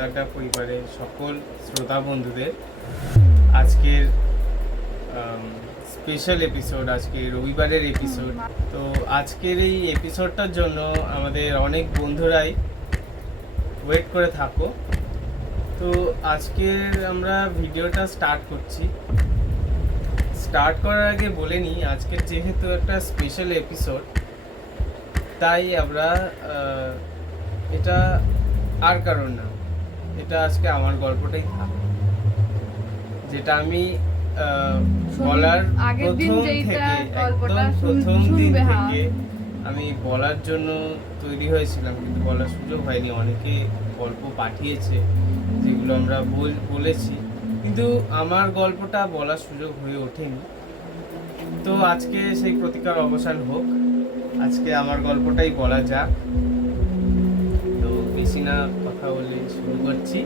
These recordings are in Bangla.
পতাকা পরিবারের সকল শ্রোতা বন্ধুদের আজকের স্পেশাল এপিসোড, আজকে রবিবারের এপিসোড। তো আজকের এই এপিসোডটার জন্য আমাদের অনেক বন্ধুরাই ওয়েট করে থাকো। তো আজকে আমরা ভিডিওটা স্টার্ট করছি। স্টার্ট করার আগে বলে নিই, আজকের যেহেতু একটা স্পেশাল এপিসোড, তাই আমরা এটা আর কারণ না, এটা আজকে আমার গল্পটাই থাকবে, যেটা আমি বলার প্রথম থেকে একদম প্রথম দিন থেকে আমি বলার জন্য তৈরি হয়েছিলাম, কিন্তু বলার সুযোগ হয়নি। অনেকে গল্প পাঠিয়েছে যেগুলো আমরা বলেছি, কিন্তু আমার গল্পটা বলার সুযোগ হয়ে ওঠেনি। তো আজকে সেই প্রতিকার অবসান হোক, আজকে আমার গল্পটাই বলা যাক। তো বেশি না কথা বলে শুরু করছি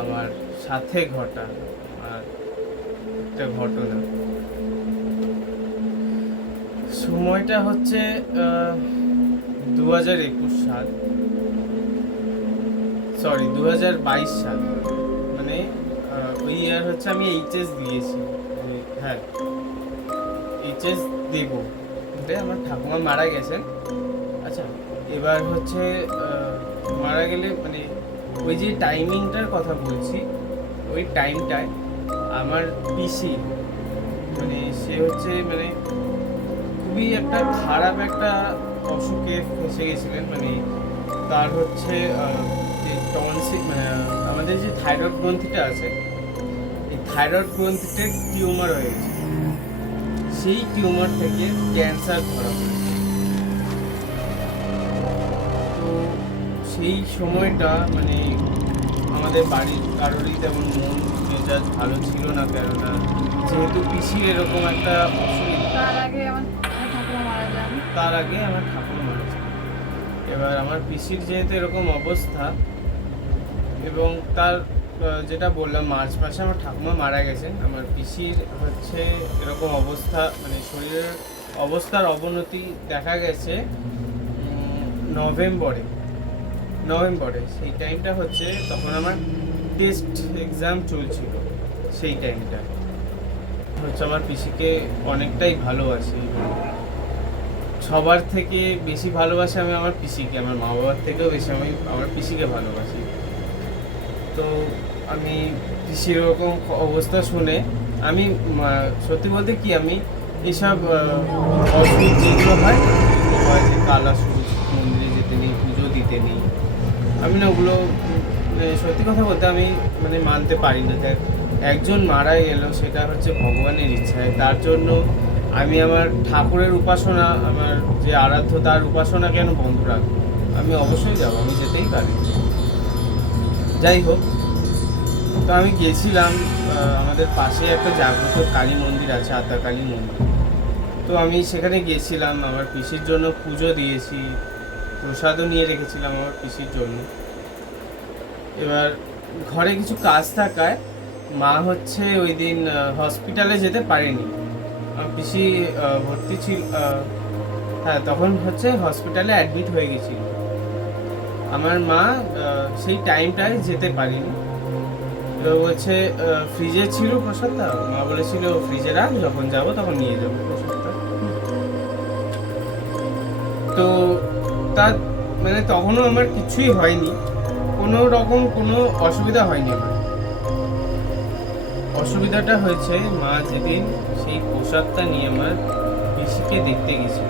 আমার সাথে ঘটা আর একটা ঘটনা। সময়টা হচ্ছে 2021 সাল, সরি 2022 সাল, মানে ওই ইয়ার হচ্ছে আমি এইচএস দিয়েছি। হ্যাঁ, এইচএস দেব, আমার ঠাকুমা মারা গেছেন। আচ্ছা, এবার হচ্ছে মারা গেলে মানে ওই যে টাইমিংটার কথা বলছি, ওই টাইমটায় আমার পিসি মানে সে হচ্ছে মানে খুবই একটা খারাপ একটা অসুখে ফেসে গেছিলেন। মানে তার হচ্ছে যে টনসিল, মানে আমাদের যে থাইরয়েড গ্রন্থিটা আছে, এই থাইরয়েড গ্রন্থিতে টিউমার হয়ে গেছে। সেই টিউমার থেকে ক্যান্সার ধরা পড়েছে। তো সেই সময়টা মানে আমাদের বাড়ির কারোরই তেমন মন মেজাজ ভালো ছিল না, কেননা যেহেতু পিসির এরকম একটা অসুবিধা, তার আগে আমার ঠাকুমা মারা যায়। এবার আমার পিসির যেহেতু এরকম অবস্থা, এবং তার যেটা বললাম মার্চ মাসে আমার ঠাকুমা মারা গেছেন। আমার পিসির হচ্ছে এরকম অবস্থা, মানে শরীরের অবস্থার অবনতি দেখা গেছে নভেম্বরে। সেই টাইমটা হচ্ছে তখন আমার টেস্ট এক্সাম চলছিল। সেই টাইমটা হচ্ছে আমার পিসিকে অনেকটাই ভালোবাসি, সবার থেকে বেশি ভালোবাসি আমি আমার পিসিকে, আমার মা বাবার থেকেও বেশি আমি আমার পিসিকে ভালোবাসি। তো আমি পিসির ওরকম অবস্থা শুনে আমি সত্যি বলতে কি, আমি এসব অসুখ যেগুলো হয় যে কালা সূচ, মন্দিরে যেতে নেই, পুজো দিতে নেই, আমি না ওগুলো সত্যি কথা বলতে আমি মানে মানতে পারি না। দেখ, একজন মারা গেল, সেটা হচ্ছে ভগবানের ইচ্ছায়, তার জন্য আমি আমার ঠাকুরের উপাসনা, আমার যে আরাধ্য তার উপাসনা কেন বন্ধ রাখবো? আমি অবশ্যই যাবো, আমি যেতেই পারি। যাই হোক, তো আমি গেছিলাম, আমাদের পাশে একটা জাগ্রত কালী মন্দির আছে, আদ্যা কালী মন্দির। তো আমি সেখানে গেছিলাম, আমার পিসির জন্য পুজো দিয়েছি, প্রসাদও নিয়ে রেখেছিলাম আমার পিসির জন্য। এবার ঘরে কিছু কাজ থাকায় মা হচ্ছে ওই দিন হসপিটালে যেতে পারেনি। আমার পিসি ভর্তি ছিল, হ্যাঁ তখন হচ্ছে হসপিটালে অ্যাডমিট হয়ে গেছিল। আমার মা সেই টাইমটায় যেতে পারেনি। তো বলছে ফ্রিজে ছিল প্রসাদটা, মা বলেছিল ফ্রিজে রাখ, যখন যাবো তখন নিয়ে যাবো প্রসাদটা। তো তার মানে তখনও আমার কিছুই হয়নি, কোনো রকম কোনো অসুবিধা হয়নি আমার। অসুবিধাটা হয়েছে মা যেদিন সেই প্রসাদটা নিয়ে আমার পিসিকে দেখতে গেছিল।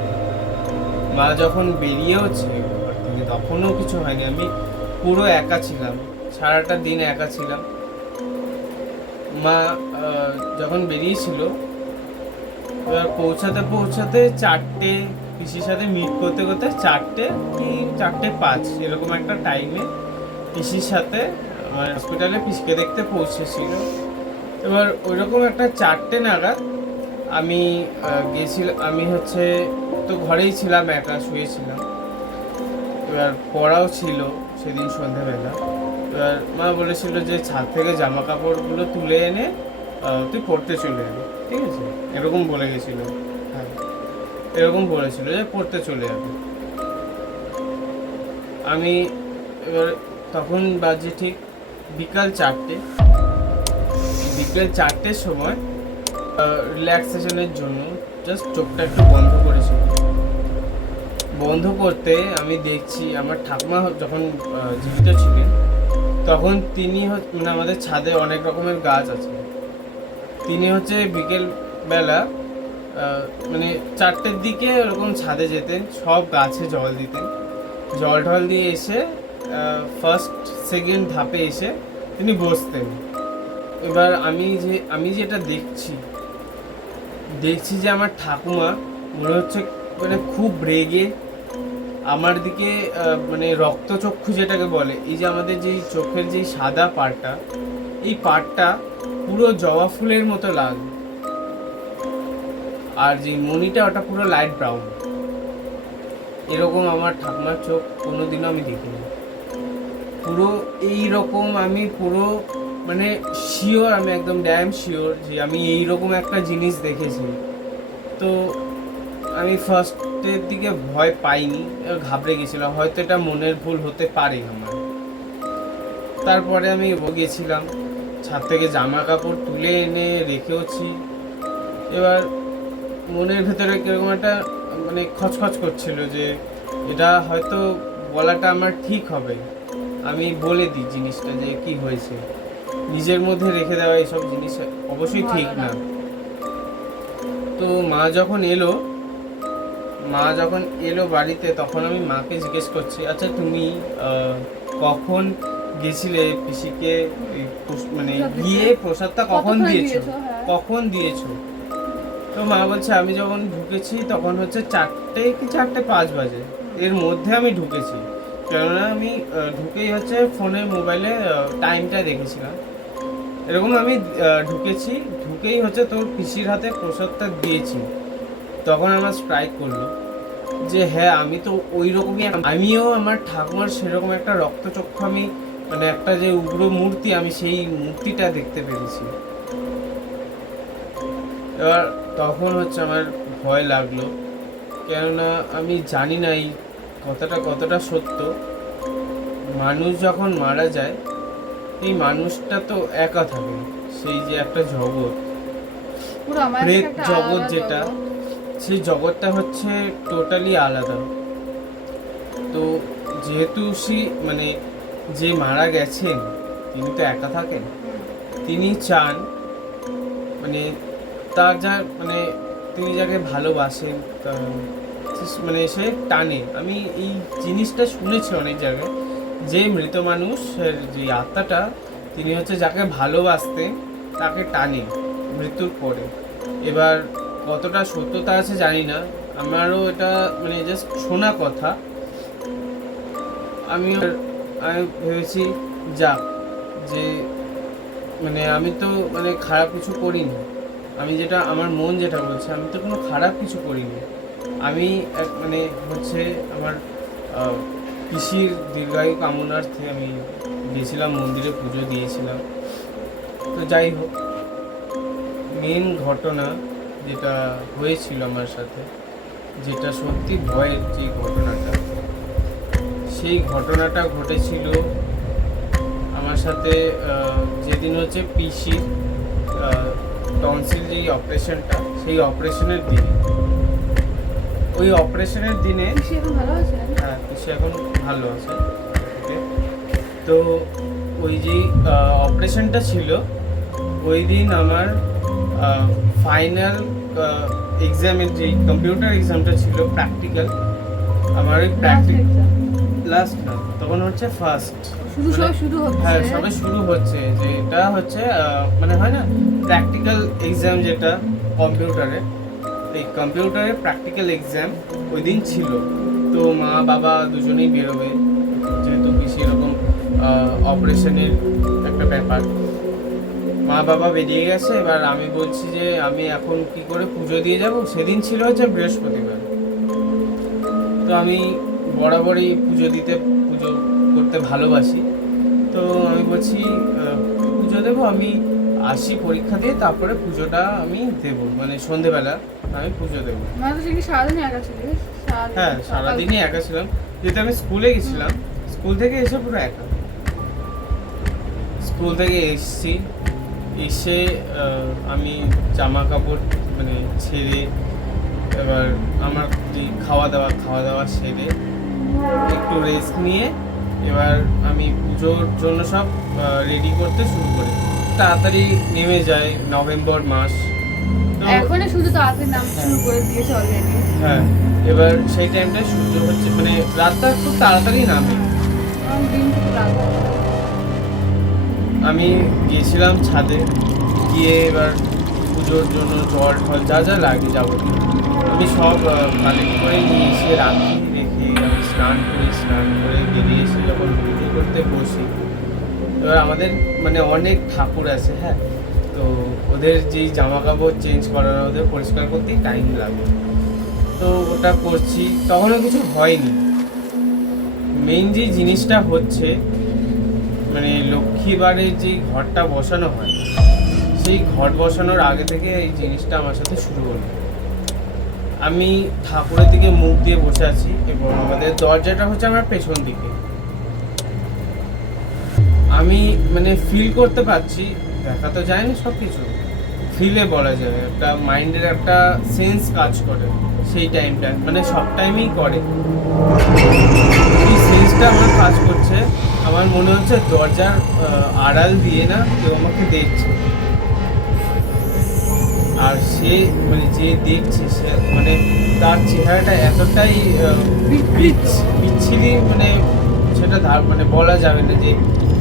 মা যখন বেরিয়েওছে ঘর থেকে, তখনও কিছু হয়নি। আমি পুরো একা ছিলাম, সারাটা দিন একা ছিলাম। মা যখন বেরিয়েছিল, এবার পৌঁছাতে 4টে, পিসির সাথে মিট করতে 4টে কি 4:05 এরকম একটা টাইমে পিসির সাথে আমার হসপিটালে পিসিকে দেখতে পৌঁছেছিল। এবার ওইরকম একটা 4টে নাগাদ আমি গেছিলাম। আমি হচ্ছে তো ঘরেই ছিলাম, একা শুয়েছিলাম। এবার পড়াও ছিল সেদিন সন্ধ্যাবেলা। এবার মা বলেছিল যে ছাদ থেকে জামা কাপড়গুলো তুলে এনে তুই পড়তে চলে যাবি, ঠিক আছে, এরকম বলে গেছিল। হ্যাঁ, এরকম বলেছিল যে পড়তে চলে যাবে। আমি এবার তখন বাজে ঠিক বিকাল 4টে। বিকেল 4টের সময় রিল্যাক্সেশনের জন্য জাস্ট চোখটা একটু বন্ধ করেছিল। বন্ধ করতে আমি দেখছি আমার ঠাকুমা যখন জীবিত ছিলেন তখন তিনি মানে আমাদের ছাদে অনেক রকমের গাছ আছে, তিনি হচ্ছে বিকেল বেলা মানে 4টের দিকে ওরকম ছাদে যেতেন, সব গাছে জল দিতেন। জল ঢল দিয়ে এসে ফার্স্ট সেকেন্ড ধাপে এসে তিনি বসতেন। এবার আমি যেটা দেখছি যে আমার ঠাকুমা মনে হচ্ছে মানে খুব রেগে আমার দিকে মানে রক্তচক্ষু যেটাকে বলে, এই যে আমাদের যেই চোখের যেই সাদা পাটটা, এই পাটটা পুরো জবা ফুলের মতো লাল, আর যে মণিটা ওটা পুরো লাইট ব্রাউন। এরকম আমার ঠাকুমার চোখ কোনোদিনও আমি দেখিনি। পুরো এইরকম আমি পুরো মানে শিওর, আমি একদম ড্যাম শিওর যে আমি এইরকম একটা জিনিস দেখেছি। তো আমি ফার্স্টের দিকে ভয় পাইনি, ঘাবড়ে গেছিলাম, হয়তো এটা মনের ভুল হতে পারে আমার। তারপরে আমি গেছিলাম, ছাদ থেকে জামা কাপড় তুলে এনে রেখেওছি। এবার মনের ভেতরে কিরকম একটা মানে খচখচ করছিল যে এটা হয়তো বলাটা আমার ঠিক হবে, আমি বলে দিই জিনিসটা যে কি হয়েছে। নিজের মধ্যে রেখে দেওয়া এইসব জিনিস অবশ্যই ঠিক না। তো মা যখন এলো বাড়িতে, তখন আমি মাকে জিজ্ঞেস করছি, আচ্ছা তুমি কখন গেছিলে পিসিকে মানে গিয়ে প্রসাদটা কখন দিয়েছো? তো মা বলছে আমি যখন ঢুকেছি তখন হচ্ছে 4টে কি 4:05 বাজে, এর মধ্যে আমি ঢুকেছি। কেননা আমি ঢুকেই হচ্ছে ফোনে মোবাইলে টাইমটা দেখেছিলাম। এরকম আমি ঢুকেই হচ্ছে তোর পিসির হাতে প্রসাদটা দিয়েছি। তখন আমার স্ট্রাইক করলো যে হ্যাঁ, আমি তো ওই রকমই, আমিও আমার ঠাকুমার সেরকম একটা রক্তচক্ষু, আমি মানে একটা যে উগ্র মূর্তি, আমি সেই মূর্তিটা দেখতে পেরেছি। এবার তখন হচ্ছে আমার ভয় লাগলো, কেননা আমি জানি না এই কথাটা কতটা সত্য। মানুষ যখন মারা যায়, এই মানুষটা তো একা থাকে, সেই যে একটা জগৎ, প্রেত জগৎ যেটা, সেই জগৎটা হচ্ছে টোটালি আলাদা। তো যেহেতু মানে যে মারা গেছেন তিনি তো একা থাকেন, তিনি চান মানে তার মানে তিনি যাকে ভালোবাসেন মানে সে টানে। আমি এই জিনিসটা শুনেছি অনেক জায়গায় যে মৃত মানুষের যে আত্মাটা, তিনি হচ্ছে যাকে ভালোবাসতেন তাকে টানে মৃত্যুর পরে। এবার কতটা সত্যতা আছে জানি না, আমারও এটা মানে জাস্ট শোনা কথা। আমি ভেবেছি যাক, যে মানে আমি তো মানে খারাপ কিছু করিনি, আমি যেটা আমার মন যেটা বলছে, আমি তো কোনো খারাপ কিছু করিনি। আমি মানে হচ্ছে আমার পিসির দীর্ঘায়ু কামনার্থে আমি গিয়েছিলাম মন্দিরে, পুজো দিয়েছিলাম। তো যাই হোক, মেন ঘটনা যেটা হয়েছিল আমার সাথে, যেটা সত্যি ভয়ের যে ঘটনাটা, সেই ঘটনাটা ঘটেছিল আমার সাথে যেদিন হচ্ছে পিসির টনসিল যে অপারেশনটা, সেই অপারেশনের দিনে। ওই অপারেশনের দিনে হ্যাঁ, পিসি এখন ভালো আছে। তো ওই যে অপারেশনটা ছিল, ওই দিন আমার ফাইনাল এক্সামের যে কম্পিউটার এক্সামটা ছিল, প্র্যাকটিক্যাল, আমার ওই লাস্ট না, তখন হচ্ছে ফার্স্ট, হ্যাঁ সবে শুরু হচ্ছে, যে এটা হচ্ছে মানে হয় না প্র্যাকটিক্যাল এক্সাম যেটা কম্পিউটারে, এই কম্পিউটারে প্র্যাকটিক্যাল এক্সাম ওই দিন ছিল। তো মা বাবা দুজনেই বেরোবে, যেহেতু বেশি এরকম অপারেশনের একটা ব্যাপার, মা বাবা বেরিয়ে গেছে। এবার আমি বলছি যে আমি এখন কি করে পুজো দিয়ে যাব, সেদিন ছিল হচ্ছে বৃহস্পতিবার। তো আমি বরাবরই পুজো করতে ভালোবাসি। তো আমি বলছি পুজো দেবো, আমি আসি পরীক্ষা দিয়ে, তারপরে পুজোটা আমি দেবো, মানে সন্ধেবেলা আমি পুজো দেবো। হ্যাঁ, সারাদিনই একা ছিলাম, যেহেতু আমি স্কুলে গেছিলাম, স্কুল থেকে এসে পুরো একা। স্কুল থেকে এসেছি, এসে আমি জামা কাপড় মানে ছেড়ে এবার আমার খাওয়া দাওয়া সেরে একটু রেস্ট নিয়ে এবার আমি পুজোর জন্য সব রেডি করতে শুরু করি। তাড়াতাড়ি নেমে যায় নভেম্বর মাস, এখন শুধু তাড়াতাড়ি নাম শুরু করে দিয়েছে অলরেডি। হ্যাঁ, এবার সেই টাইমটায় সূর্য হচ্ছে মানে রাতটা খুব তাড়াতাড়ি নামে। আমি গিয়েছিলাম ছাদে, গিয়ে এবার পুজোর জন্য জল ঢল যা যা লাগে যাবতীয় আমি সব কালেক্ট করে নিয়ে এসে রাখি, রেখে আমি স্নান করে বেরিয়ে এসে যখন পুজো করতে বসি, এবার আমাদের মানে অনেক ঠাকুর আছে, হ্যাঁ, তো ওদের যেই জামা কাপড় চেঞ্জ করানো ওদের পরিষ্কার করতেই টাইম লাগে। তো ওটা করছি, তখনও কিছু হয়নি। মেইন যে জিনিসটা হচ্ছে মানে লক্ষ্মীবারের যেই ঘরটা বসানো হয়, সেই ঘর বসানোর আগে থেকে এই জিনিসটা আমার সাথে শুরু হলো। আমি ঠাকুরের দিকে মুখ দিয়ে বসে আছি এবং আমাদের দরজাটা হচ্ছে আমার পেছন দিকে। আমি মানে ফিল করতে পারছি, দেখা তো যায় না সব কিছু, ফিলে বলা যায়, একটা মাইন্ডের একটা সেন্স কাজ করে সেই টাইমটা, মানে সব টাইমেই করে। এই সেন্সটা আমার কাজ করছে, আমার মনে হচ্ছে দরজার আড়াল দিয়ে না কেউ আমাকে দেখছে, আর সে মানে যে দেখছে সে মানে তার চেহারাটা এতটাই বিচ্ছিরি, মানে সেটা মানে বলা যাবে না যে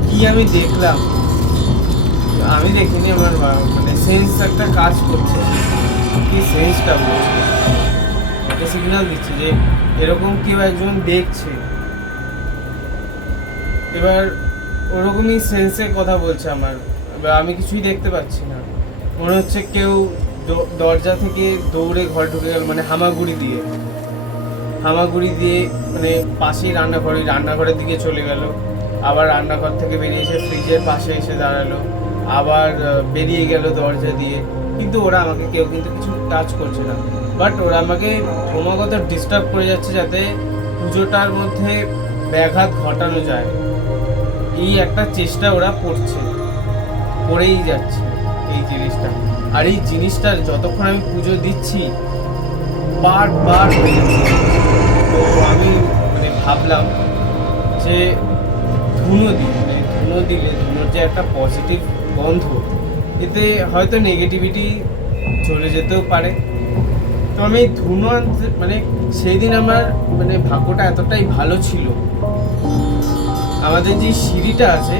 কি আমি দেখলাম। আমি দেখিনি, আমার মানে সেন্স একটা কাজ করছে, কি সেন্সটা বলছে, একটা সিগন্যাল দিচ্ছে যে এরকম কেউ একজন দেখছে। এবার ওরকমই সেন্সের কথা বলছে আমার, এবার আমি কিছুই দেখতে পাচ্ছি না, মনে হচ্ছে কেউ দরজা থেকে দৌড়ে ঘর ঢুকে গেল, মানে হামাগুড়ি দিয়ে মানে পাশেই রান্নাঘরের দিকে চলে গেল, আবার রান্নাঘর থেকে বেরিয়ে এসে ফ্রিজের পাশে এসে দাঁড়ালো, আবার বেরিয়ে গেল দরজা দিয়ে। কিন্তু ওরা আমাকে কেউ কিন্তু কিছু টাচ করছে না, বাট ওরা আমাকে ক্রমাগত ডিস্টার্ব করে যাচ্ছে যাতে পুজোটার মধ্যে ব্যাঘাত ঘটানো যায়, এই একটা চেষ্টা ওরা করেই যাচ্ছে এই জিনিসটা। আর এই জিনিসটা যতক্ষণ আমি পুজো দিচ্ছি বারবার হয়ে যাচ্ছে। তো আমি মানে ভাবলাম যে ধুনো দিলে ধুনোর যে একটা পজিটিভ গন্ধ, এতে হয়তো নেগেটিভিটি চলে যেতেও পারে। তো আমি ধুনো আনতে মানে সেই দিন আমার মানে ভাগ্যটা এতটাই ভালো ছিল, আমাদের যে সিঁড়িটা আছে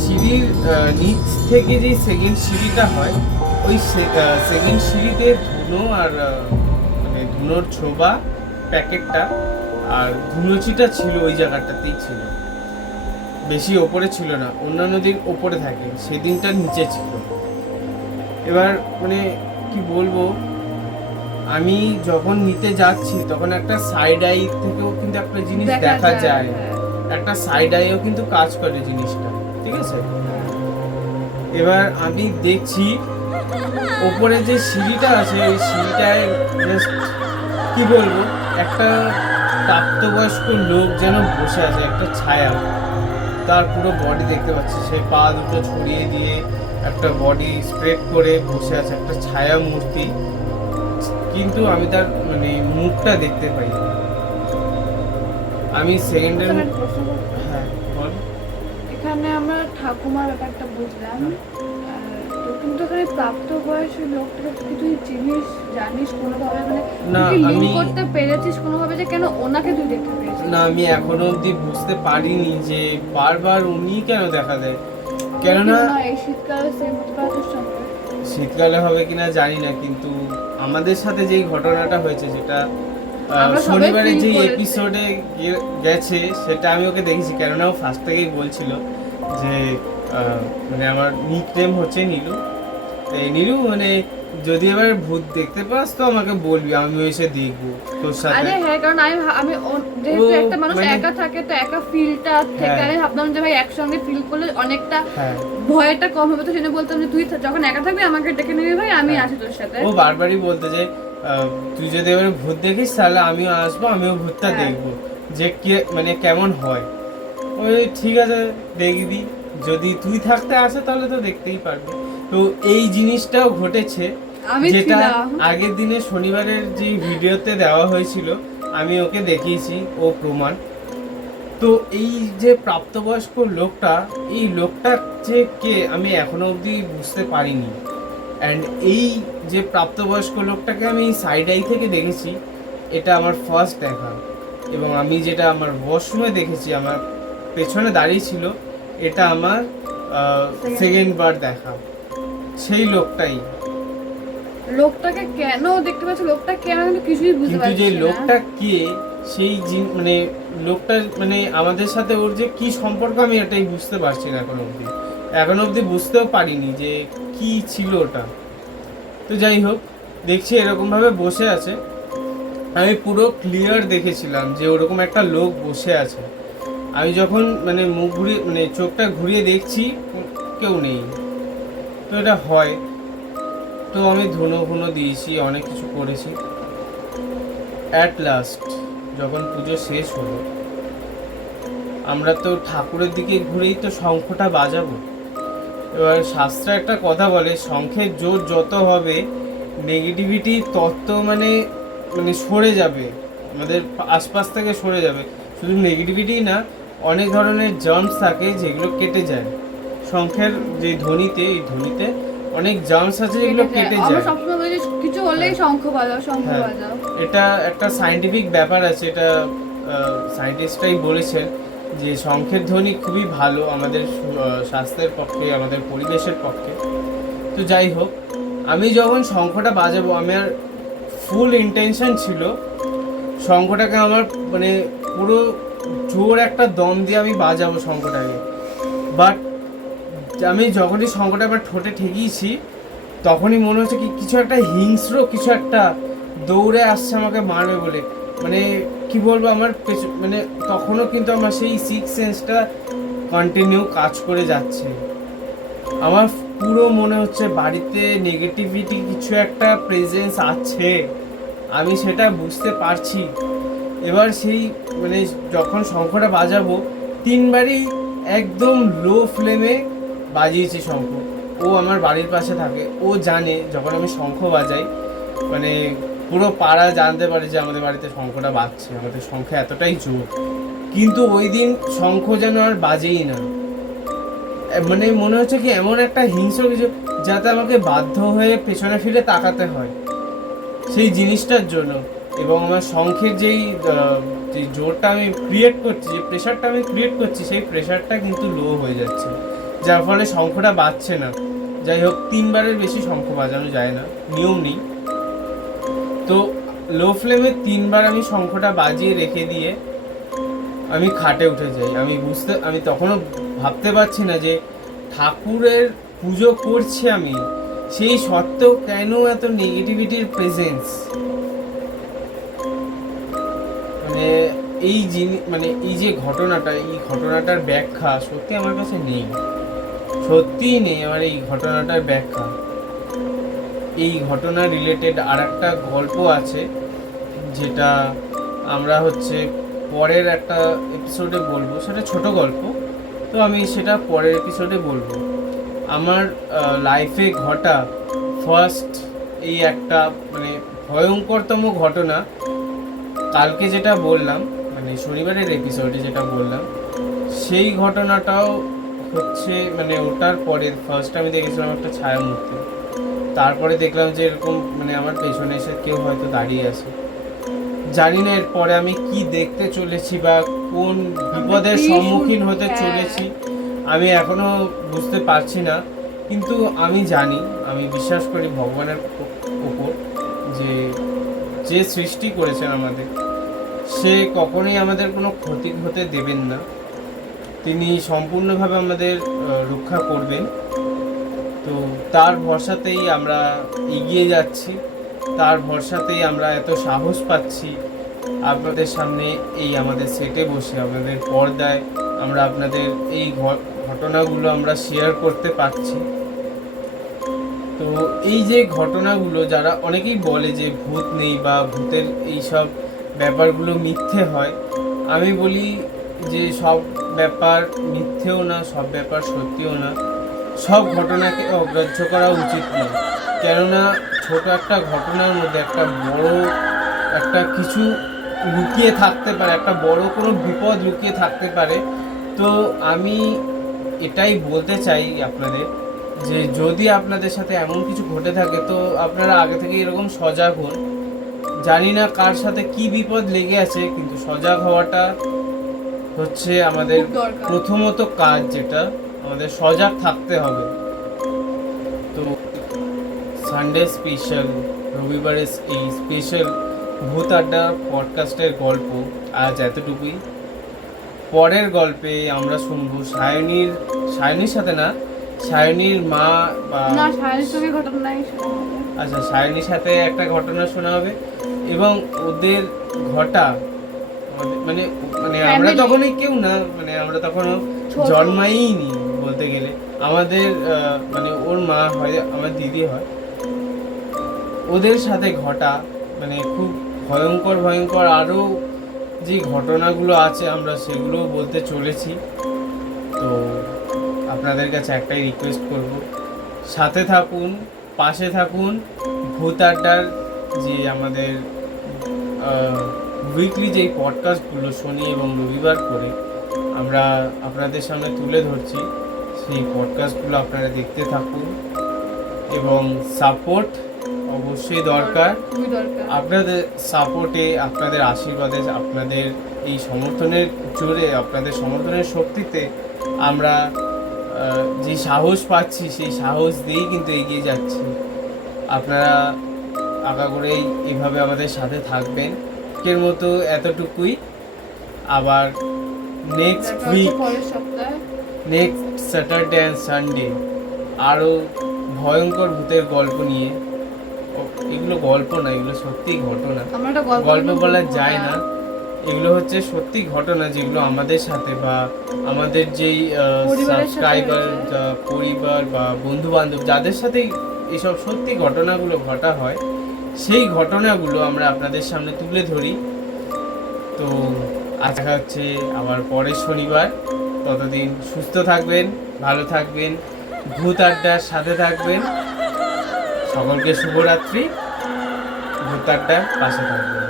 সিঁড়ির নিচ থেকে যে সেকেন্ড সিঁড়িটা হয়, ওই সেকেন্ড সিঁড়িতে ধুনো আর মানে ধুনোর ছোবা প্যাকেটটা আর ধুনোচিটা ছিল ওই জায়গাটাতেই ছিল, বেশি ওপরে ছিল না, অন্যান্য দিন ওপরে থাকে, সেদিনটা নিচে ছিল। এবার মানে কি বলবো, আমি যখন নিতে যাচ্ছি তখন একটা সাইড আই থেকেও কিন্তু একটা জিনিস দেখা যায়, একটা সাইড আইও কিন্তু কাজ করে জিনিসটা, ঠিক আছে। এবার আমি দেখছি ওপরে যে সিঁড়িটা আছে ওই সিঁড়িটায় জাস্ট কি বলবো, একটা প্রাপ্তবয়স্ক লোক যেন বসে আছে, একটা ছায়া, তার পুরো বডি দেখতে পাচ্ছি, সে পা দুটো ছড়িয়ে দিয়ে একটা বডি স্প্রেড করে বসে আছে, একটা ছায়া মূর্তি, কিন্তু আমি তার মানে মুখটা দেখতে পাই। আমি সেকেন্ডের হ্যাঁ বল। এখানে আমরা ঠাকুমার ব্যাপারটা বুঝলাম, তো কিন্তু এখানে প্রাপ্তবয়স্ক লোকটাকে তুই চিনিস জানিস কোনোভাবে, মানে না আমি করতে পেরেছিস কোনোভাবে যে কেন ওনাকে তুই দেখতে পেয়েছিস? না, আমি এখনো অবধি বুঝতে পারিনি যে বারবার উনি কেন দেখা দেয়, কেননা এই শীতকালে সেম হতে পারে তোর সঙ্গে। শীতকালে হবে কিনা জানি না, কিন্তু আমাদের সাথে যেই ঘটনাটা হয়েছে যেটা শনিবারের যে এপিসোডে গেছে সেটা আমি ওকে দেখেছি, কেননা ও ফার্স্ট থেকেই বলছিল যে মানে আমার নিক নেম হচ্ছে নীলু, এই নীলু মানে যদি এবার ভূত দেখতে পাস তো আমাকে বলবি, আমি এসে দেখবো তোর সাথে। আরে হ্যাঁ, কারণ আমি যেহেতু একটা মানুষ একা থাকে তো একা ফিলটা থেকে আমি ভাবলাম যে ভাই একসঙ্গে ফিল করলে অনেকটা ভয়টা কম হবে, তো সেটা বলতাম যে তুই যখন একা থাকবি আমাকে ডেকে নিবি ভাই, আমি আছি তোর সাথে। ও বারবারই বলতে যে তুই যদি এবার ভূত দেখিস তাহলে আমিও আসবো, আমিও ভূতটা দেখবো যে মানে কেমন হয়। ওই ঠিক আছে দেখবি, যদি তুই থাকতে আসে তাহলে তো দেখতেই পারবি। তো এই জিনিসটাও ঘটেছে, আমি যেটা ছিলাম। আগের দিনে শনিবারের যে ভিডিওতে দেওয়া হয়েছিল আমি ওকে দেখিয়েছি, ও প্রমাণ। তো এই যে প্রাপ্তবয়স্ক লোকটা, এই লোকটা যে কে আমি এখনো অবধি বুঝতে পারিনি। অ্যান্ড এই যে প্রাপ্তবয়স্ক লোকটাকে আমি সাইড আই থেকে দেখেছি, এটা আমার ফার্স্ট দেখা। এবং আমি যেটা আমার ওয়াশরুমে দেখেছি, আমার পেছনে দাঁড়িয়ে ছিল, এটা আমার সেকেন্ড বার দেখা। সেই লোকটাই, লোকটাকে কেন দেখতে পাচ্ছি, লোকটা কেন আমি কিছুই বুঝতে কিন্তু পারছি যে না। লোকটা কে, সেই মানে লোকটা মানে আমাদের সাথে ওর যে কি সম্পর্ক আমি এটাই বুঝতে পারছি না এখন অবধি বুঝতেও পারিনি যে কি ছিল ওটা। তো যাই হোক, দেখছি এরকম ভাবে বসে আছে, আমি পুরো ক্লিয়ার দেখেছিলাম যে ওরকম একটা লোক বসে আছে। আমি যখন মানে মুখ ঘুরিয়ে মানে চোখটা ঘুরিয়ে দেখছি, কেউ নেই। তো এটা হয়। তো আমি ধুনো দিয়েছি, অনেক কিছু করেছি। অ্যাট লাস্ট যখন পুজো শেষ হলো, আমরা তো ঠাকুরের দিকে ঘুরেই তো শঙ্খটা বাজাবো। এবার শাস্ত্রে একটা কথা বলে, শঙ্খের জোর যত হবে নেগেটিভিটি তত মানে মানে সরে যাবে, আমাদের আশপাশ থেকে সরে যাবে। শুধু নেগেটিভিটি না, অনেক ধরনের জার্মস থাকে যেগুলো কেটে যায়। শঙ্খের যে ধ্বনিতে, এই ধ্বনিতে অনেক জার্মস আছে যেগুলো কেটে আমরা যায়। সবসময় বলি যে কিছু হলেই শঙ্খ বাজাও, শঙ্খ হ্যাঁ। বাজাও। এটা একটা সায়েন্টিফিক ব্যাপার আছে, এটা সায়েন্টিস্টরাই বলেছেন যে শঙ্খের ধ্বনি খুবই ভালো আমাদের স্বাস্থ্যের পক্ষে, আমাদের পরিবেশের পক্ষে। তো যাই হোক, আমি যখন শঙ্খটা বাজাবো, আমার ফুল ইন্টেনশন ছিল শঙ্খটাকে আমার মানে পুরো জোর একটা দম দিয়ে আমি বাজাবো শঙ্খটাকে। বাট আমি যখনই শঙ্খটা আবার ঠোঁটে ঠেকিয়েছি, তখনই মনে হচ্ছে কি কিছু একটা হিংস্র কিছু একটা দৌড়ে আসছে আমাকে মারবে বলে। মানে কি বলবো, আমার মানে তখনও কিন্তু আমার সেই সিক্স সেন্সটা কন্টিনিউ কাজ করে যাচ্ছে। আমার পুরো মনে হচ্ছে বাড়িতে নেগেটিভিটি কিছু একটা প্রেজেন্স আছে, আমি সেটা বুঝতে পারছি। এবার সেই মানে যখন শঙ্খটা বাজাবো, তিনবারই একদম লো ফ্লেমে বাজিয়েছি শঙ্খ। ও আমার বাড়ির পাশে থাকে, ও জানে যখন আমি শঙ্খ বাজাই মানে পুরো পাড়া জানতে পারে যে আমাদের বাড়িতে শঙ্খটা বাজছে, আমাদের শঙ্খে এতটাই জোর। কিন্তু ওই দিন শঙ্খ যেন আর বাজেই না, মানে মনে হচ্ছে কি এমন একটা হিংস্র কিছু, যাতে আমাকে বাধ্য হয়ে পেছনে ফিরে তাকাতে হয় সেই জিনিসটার জন্য। এবং আমার শঙ্খের যেই যে জোরটা আমি ক্রিয়েট করছি, যে প্রেশারটা আমি ক্রিয়েট করছি, সেই প্রেশারটা কিন্তু লো হয়ে যাচ্ছে, যার ফলে শঙ্খটা বাজছে না। যাই হোক, 3বারের বেশি শঙ্খ বাজানো যায় না, নিয়ম নেই। তো লো ফ্লেমে 3বার আমি শঙ্খটা বাজিয়ে রেখে দিয়ে আমি খাটে উঠে যাই। আমি তখনও ভাবতে পারছি না যে ঠাকুরের পুজো করছি আমি, সেই সত্ত্বেও কেন এত নেগেটিভিটির প্রেজেন্স। মানে মানে এই যে ঘটনাটা, এই ঘটনাটার ব্যাখ্যা সত্যি আমার কাছে নেই, সত্যিই নেই আমার এই ঘটনাটার ব্যাখ্যা। এই ঘটনা রিলেটেড আর একটা গল্প আছে, যেটা আমরা হচ্ছে পরের একটা এপিসোডে বলবো, সেটা ছোট গল্প, তো আমি সেটা পরের এপিসোডে বলবো। আমার লাইফে ঘটা ফার্স্ট এই একটা মানে ভয়ঙ্করতম ঘটনা, কালকে যেটা বললাম মানে শনিবারের এপিসোডে যেটা বললাম, সেই ঘটনাটাও হচ্ছে মানে ওটার পরে ফার্স্ট আমি দেখেছিলাম একটা ছায়া মূর্তি, তারপরে দেখলাম যে এরকম মানে আমার পেছনে এসে কেউ হয়তো দাঁড়িয়ে আছে। জানি না এরপরে আমি কি দেখতে চলেছি বা কোন বিপদের সম্মুখীন হতে চলেছি, আমি এখনো বুঝতে পারছি না। কিন্তু আমি জানি, আমি বিশ্বাস করি ভগবানের উপর, যে সৃষ্টি করেছেন আমাদের, সে কখনোই আমাদের কোনো ক্ষতি হতে দেবেন না, তিনি সম্পূর্ণভাবে আমাদের রক্ষা করবেন। তো তার ভরসাতেই আমরা এগিয়ে যাচ্ছি, তার ভরসাতেই আমরা এত সাহস পাচ্ছি আপনাদের সামনে এই আমাদের সেটে বসে, আমাদের পর্দায় আমরা আপনাদের এই ঘটনাগুলো আমরা শেয়ার করতে পারছি। তো এই যে ঘটনাগুলো, যারা অনেকেই বলে যে ভূত নেই বা ভূতের এইসব ব্যাপারগুলো মিথ্যে হয়, আমি বলি যে সব ব্যাপার মিথ্যেও না, সব ব্যাপার সত্যিও না, সব ঘটনাকে অগ্রাহ্য করা উচিত নয়। কেননা ছোট একটা ঘটনার মধ্যে একটা বড় একটা কিছু লুকিয়ে থাকতে পারে, একটা বড় কোনো বিপদ লুকিয়ে থাকতে পারে। তো আমি এটাই বলতে চাই আপনাদের যে যদি আপনাদের সাথে এমন কিছু ঘটে থাকে তো আপনারা আগে থেকে এরকম সজাগ হন। জানি না কার সাথে কি বিপদ লেগে আছে, কিন্তু সজাগ হওয়াটা হচ্ছে আমাদের খুব দরকার। প্রথমত কাজ, যেটা আমাদের সজাগ থাকতে হবে। তো সানডে স্পেশাল, রবিবারের এই স্পেশাল ভূত আড্ডা পডকাস্টের গল্প আজ এতটুকুই। পরের গল্পে আমরা শুনবো সায়নীর সাথে না, সায়নীর মা বা না সায়নের সঙ্গে ঘটনা নাই সেটা হবে। আচ্ছা, সায়নীর সাথে একটা ঘটনা শোনা হবে এবং ওদের ঘটা মানে মানে আমরা Family। তখনই কেউ না, মানে আমরা তখনও ছোট। জন্মাইনি বলতে গেলে। আমাদের মানে ওর মা হয়, আমার দিদি হয়, ওদের সাথে ঘটা মানে খুব ভয়ঙ্কর ভয়ঙ্কর আরও যে ঘটনাগুলো আছে আমরা সেগুলো বলতে চলেছি। তো আপনাদের কাছে একটাই রিকোয়েস্ট করব, সাথে থাকুন, পাশে থাকুন। ভূত আড্ডার যে আমাদের উইকলি যেই পডকাস্টগুলো শনি এবং রবিবার করে আমরা আপনাদের সামনে তুলে ধরছি, সেই পডকাস্টগুলো আপনারা দেখতে থাকুন এবং সাপোর্ট অবশ্যই দরকার। খুবই দরকার। আপনাদের সাপোর্টে, আপনাদের আশীর্বাদে, আপনাদের এই সমর্থনের জোরে, আপনাদের সমর্থনের শক্তিতে আমরা যে সাহস পাচ্ছি সেই সাহস দিয়েই কিন্তু এগিয়ে যাচ্ছি। আপনারা আগাগোড়াই এইভাবে আমাদের সাথে থাকবেন। আজকের মতো এতটুকুই। আবার নেক্সট দেখা হচ্ছে উইক, পরের সপ্তাহে। নেক্সট স্যাটারডে অ্যান্ড সানডে আরও ভয়ঙ্কর ভূতের গল্প নিয়ে। এগুলো গল্প না, এগুলো সত্যি ঘটনা। আমরা একটা গল্প বলা বলবো, যায় হ্যাঁ। না, এগুলো হচ্ছে সত্যি ঘটনা যেগুলো আমাদের সাথে বা আমাদের যেই পরিবারের সাথে সাবস্ক্রাইবার, হয়েছে। পরিবার বা বন্ধু বান্ধব যাদের সাথেই এসব সত্যি ঘটনাগুলো ঘটা হয়, সেই ঘটনাগুলো আমরা আপনাদের সামনে তুলে ধরি। তো আজ দেখা হচ্ছে আবার পরের শনিবার। ততদিন সুস্থ থাকবেন, ভালো থাকবেন, ভূত আড্ডার সাথে থাকবেন। সকলকে শুভরাত্রি। ভূত আড্ডার পাশে থাকবেন।